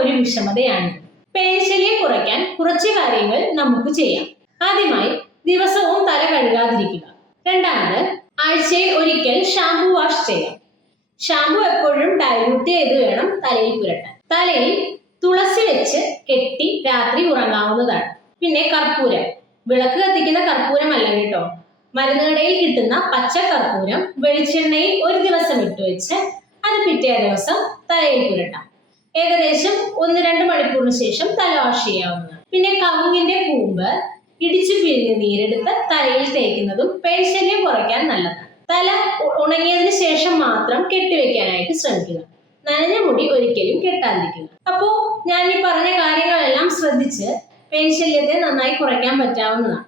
ഒരു വിഷമതയാണ്. പേൻശല്യം കുറയ്ക്കാൻ കുറച്ച് കാര്യങ്ങൾ നമുക്ക് ചെയ്യാം. ആദ്യമായി ദിവസവും തല കഴുകാതിരിക്കുക. രണ്ടാമത്, ആഴ്ചയിൽ ഒരിക്കൽ ഷാംപൂ വാഷ് ചെയ്യാം. ഷാംപൂ എപ്പോഴും ഡൈല്യൂട്ട് ചെയ്ത് വേണം തലയിൽ പുരട്ടാൻ. തലയിൽ തുളസി വെച്ച് കെട്ടി രാത്രി ഉറങ്ങാവുന്നതാണ്. പിന്നെ കർപ്പൂരം, വിളക്ക് കത്തിക്കുന്ന കർപ്പൂരമല്ല കേട്ടോ, മരുന്നുകടയിൽ കിട്ടുന്ന പച്ച കർപ്പൂരം വെളിച്ചെണ്ണയിൽ ഒരു ദിവസം ഇട്ട് വെച്ച് അത് പിറ്റേ ദിവസം തലയിൽ പുരട്ടാം. ഏകദേശം 1-2 മണിക്കൂറിന് ശേഷം തല വാഷ് ചെയ്യാവുന്നതാണ്. പിന്നെ കവുങ്ങിന്റെ കൂമ്പ് ഇടിച്ചു പിഴിഞ്ഞ് നീരെടുത്ത് തലയിൽ തേക്കുന്നതും പേൻശല്യം കുറയ്ക്കാൻ നല്ലതാണ്. തല ഉണങ്ങിയതിന് ശേഷം മാത്രം കെട്ടിവെക്കാനായിട്ട് ശ്രമിക്കുക. നനഞ്ഞ മുടി ഒരിക്കലും കെട്ടാതിരിക്കുക. അപ്പോ ഞാൻ ഈ പറഞ്ഞ കാര്യങ്ങളെല്ലാം ശ്രദ്ധിച്ച് പേൻശല്യത്തെ നന്നായി കുറയ്ക്കാൻ പറ്റാവുന്നതാണ്.